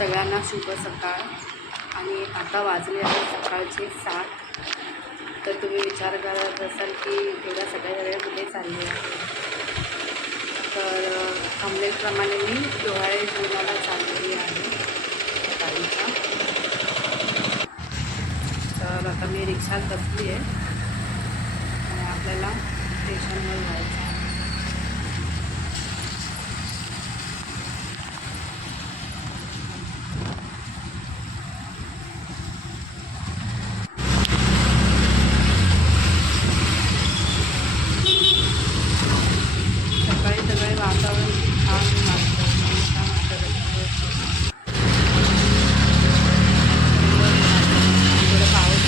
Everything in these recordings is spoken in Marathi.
सगळ्यांना शुभ सकाळ. आणि आता वाजले आहे सकाळचे 7. तर तुम्ही विचार करत असाल की एवढ्या सगळ्या कुठे चालले आहे. तर थंबनेलप्रमाणे मी डोहाळे जेवणाला चाललेली आहे सकाळीचा. तर आता मी रिक्षात बसली आहे आणि आपल्याला स्टेशनवर जायचं आहे. सकाळी सगळे वातावरण छान वाटतं, छान वाटतं. थोडं पाऊस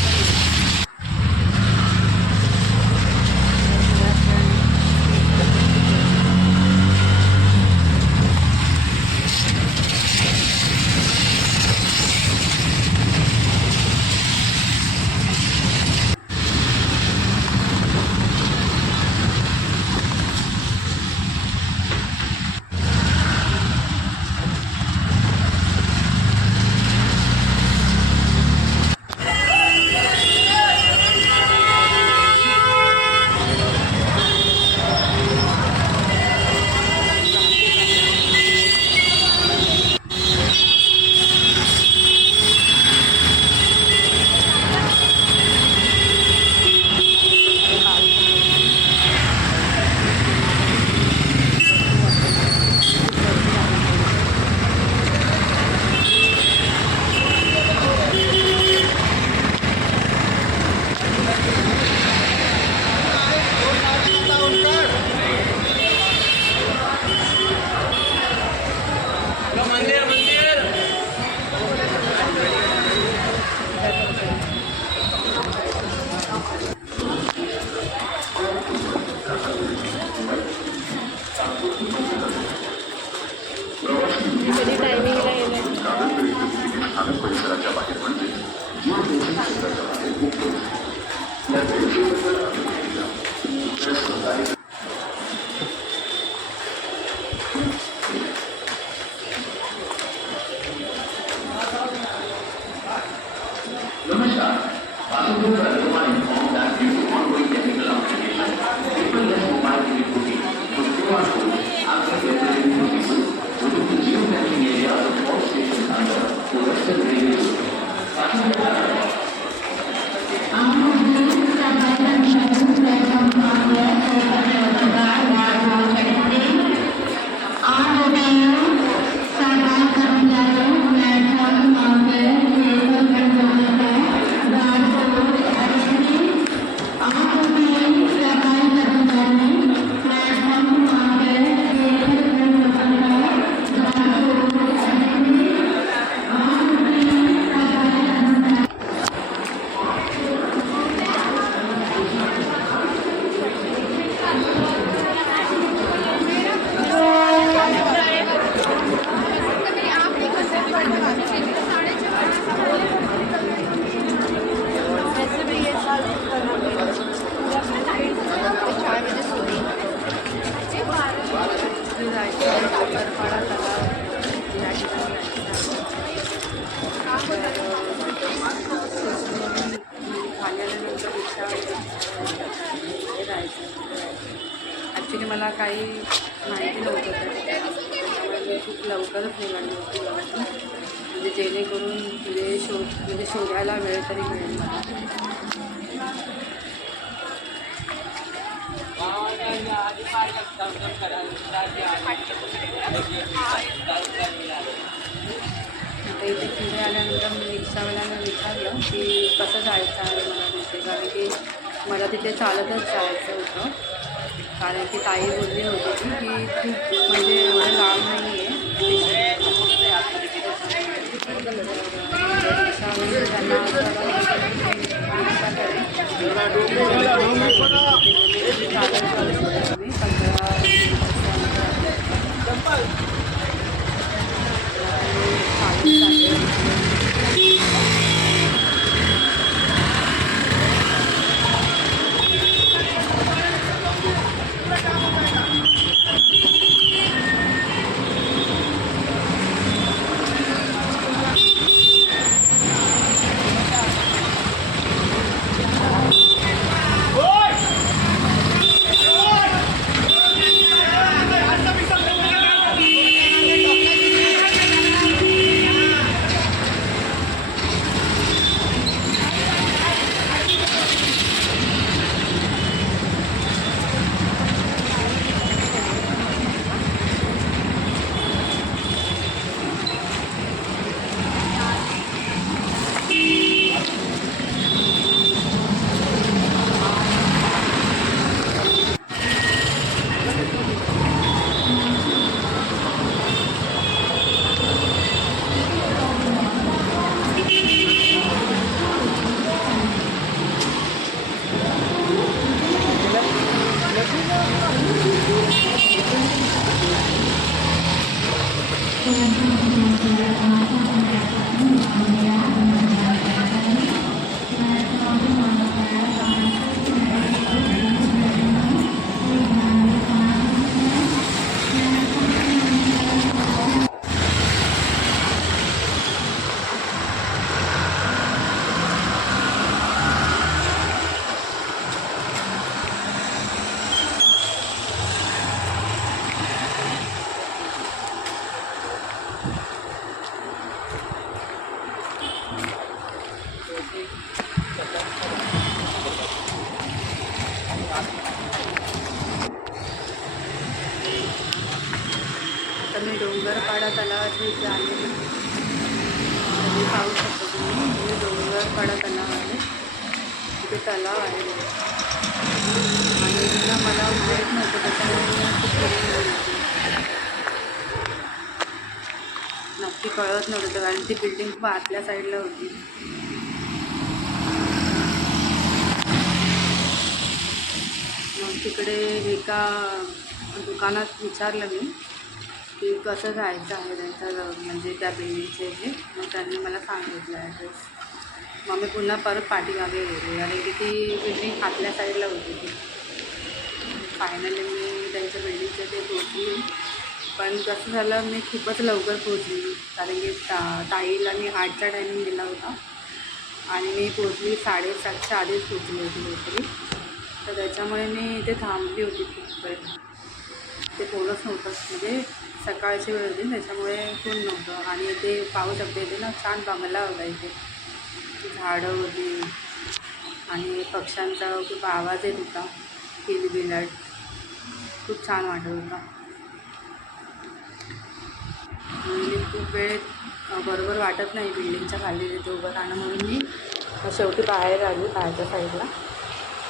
पण कधी टायमिंगला येणार. ॲक्च्युली मला काही माहिती नव्हतं त्यामुळे मी खूप लवकरच निघाली होती म्हणजे जेणेकरून म्हणजे शोधायला वेळ तरी मिळेल मला. आता इथे पुढे आल्यानंतर मी रिक्षावाल्यानं विचारलं की कसं जायचं आहे मला तिथे, कारण की मला तिथे चालतच जायचं होतं. कारण की ताई बोलली होती की खूप म्हणजे एवढं लांब नाही आहे. रिक्षावाले त्यांना आता मी डोंगरपाडा तलावाच्या इथे आले. तुम्ही पाहू शकता तुम्ही, हे डोंगरपाडा तलाव आहे. इथे तलाव आहे आणि इथं मला माहीत नव्हतं, त्याच्यामुळे मी खूप फिरून होती. नक्की कळत नव्हतं कारण ती बिल्डिंग खूप आतल्या साईडला होती. मग तिकडे एका दुकानात विचारलं मी की कसं जायचं आहे त्यांच्या म्हणजे त्या बिल्डिंगचे हे. मग त्यांनी मला सांगितलं ॲड्रेस. मग मी पुन्हा परत पाठीमागे गेले आणि की ती बिल्डिंग आतल्या साईडला होती ती. फायनली मी त्यांच्या बिल्डिंगच्या ते पोचली. पण कसं झालं, मी खूपच लवकर पोचली कारण की ताईला मी 8चा टायमिंग दिला होता आणि मी पोचली 7:30च्या आधीच पोचली होती लवकरी. तर त्याच्यामुळे मी इथे थांबली होती खूप वेळ. ते कोणच नव्हतं, म्हणजे सकाळची वेळ होती त्याच्यामुळे कोण नव्हतं. आणि इथे पाहू शकते, इथे ना छान बंगला होता. इथे झाडं होती आणि पक्ष्यांचा खूप आवाज येत होता, किलबिलाट. खूप छान वाटत होता. म्हणजे खूप वेळ बरोबर वाटत नाही बिल्डिंगच्या खाली तिथे उभं राहणं, म्हणून मी शेवटी बाहेर आली बाहेरच्या साईडला.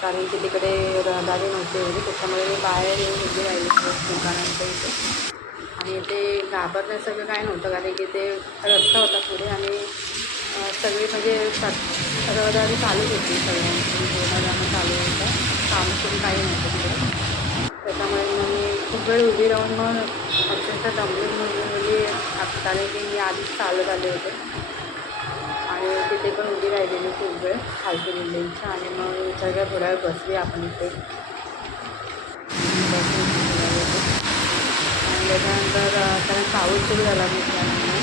कारण की तिकडे रहदारी नव्हती एवढी, त्याच्यामुळे मी बाहेर येऊन उभी राहिली दुकानांच्या इथे. आणि ते घाबरण्यासारखं काय नव्हतं कारण की ते रस्ता होता पुढे आणि सगळी म्हणजे रहदारी चालूच होती, सगळ्यांची येणं जाणं चालू होतं. थांबून काही नव्हतं तिकडे. त्याच्यामुळे मग मी खूप वेळ उभी राहून मग अक्षरशः दमून मुली कारण की मी आधीच चालत आले होते आणि तिथे पण उभी राहिलेली खूप वेळ खालती बिल्डिंगच्या. आणि मग विचार केला थोडा वेळ बसली आपण इथे. बसून आणि त्याच्यानंतर त्याला पाऊस सुरू झाला मित्रांनो.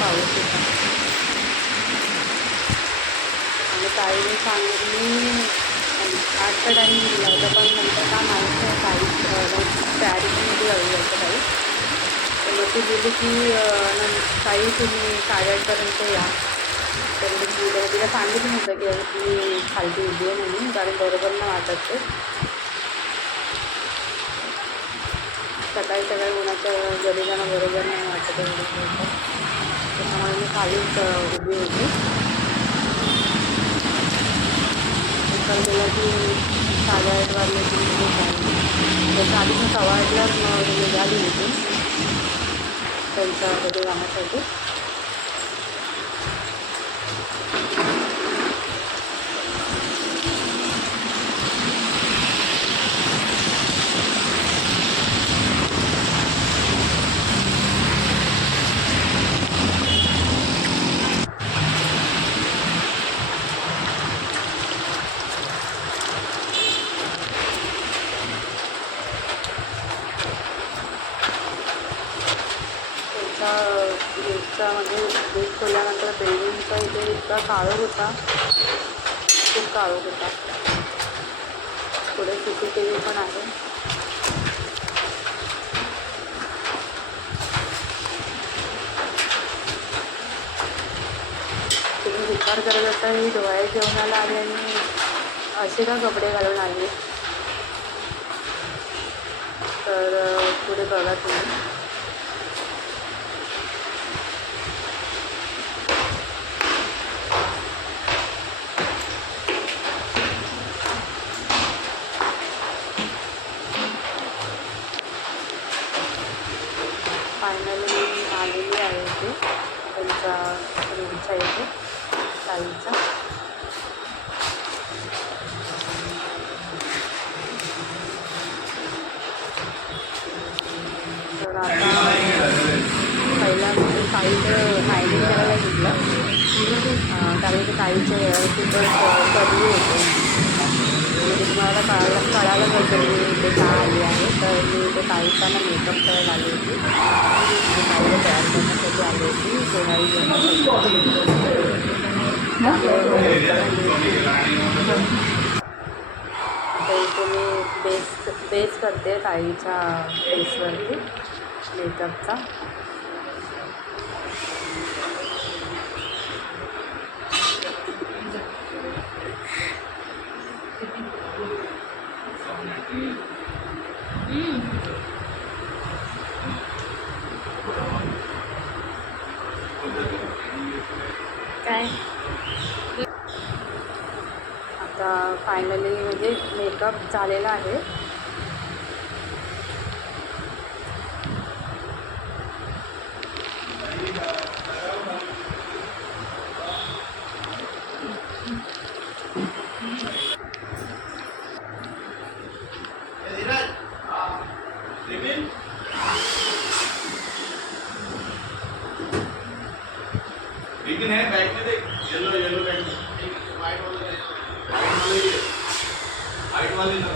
पाऊस होता आणि ताईने सांगितली 8चा टायमिंग दिला होता, पण नंतर का माहीत नाही ताई तयारीमध्ये लागली होतं काही. तर मग ती बोलली की ताई तुम्ही 8:30पर्यंत या. तर मी तिला सांगितलं नव्हतं की मी खालती उभी आहे म्हणून, कारण बरोबर नाही वाटत ते. सकाळी सकाळी कोणाचं घरी जाणं बरोबर नाही वाटत एवढं. त्याच्यामुळे मी खालीच उभी होती. विचार केला की 8:30 वाजले की मी जाईन. त्याच्या आधी मी 8:15लाच निघाली होती त्यांच्याकडे जाण्यासाठी. गेटचा म्हणजे गेट खोलल्यानंतर बिल्डिंगचा इथे इतका काळोख होता, खूप काळोख होता. पुढे CCTV पण आहे. तुम्ही विचार करत असता ही डोळ्या जेवणाला आली आणि असे का कपडे घालून आली, तर पुढे बघा तुम्ही. फायनली मी आलेली आहे इथे. त्यांचा रिक्षा येते ताईचा. तर आता पहिला म्हणजे ताईचं हायलिंग करायला घेतलं, कारण की ताईचे हेअर खूपच कर्ली होते. म्हणजे तुम्हाला कळालं असेल मी इथे का आली आहे. तर मी इथे ताईचा मेकअप करायला आली होती. ताईला तयार करण्यासाठी आली होती, सोनाली घेण्यासाठी. आता इथे मी बेस करते ताईच्या फेसवरती मेकअपचा. काय आता फायनली म्हणजे मेकअप झालेला आहे. लेकिन है बैग में देख येलो येलो बैग में वाइट वाले ना.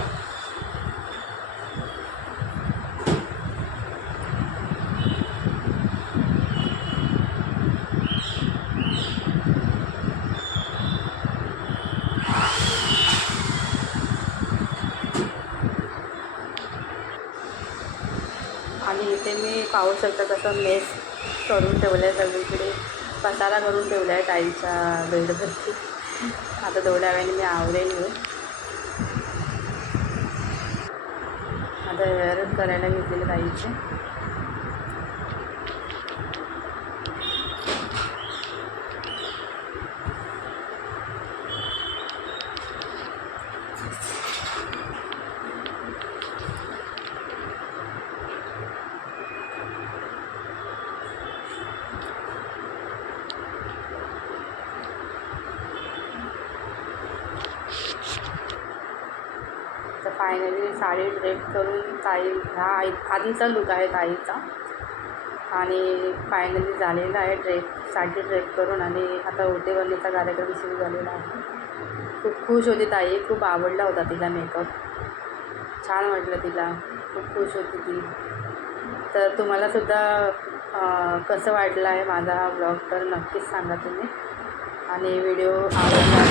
आणि इथे मी पाहू शकता कसं मेस करून ठेवलं आहे, सगळीकडे पसारा करून ठेवला आहे ताईच्या बेडवरती. आता थोड्या वेळाने मी आवरेन येऊ. आता हेअर करायला घेतलेले ताईचे. तर फायनली साडी ड्रेप करून ताई हा आधीचा लुक आहे ताईचा, आणि फायनली झालेला आहे साडी ड्रेप करून. आणि आता ओटीवरलीचा कार्यक्रम सुरू झालेला आहे. खूप खुश होती ताई, खूप आवडला होता तिला मेकअप, छान वाटलं तिला, खूप खुश होती ती. तर तुम्हालासुद्धा कसं वाटलं आहे माझा हा ब्लॉग तर नक्कीच सांगा तुम्ही. आणि व्हिडिओ आवडला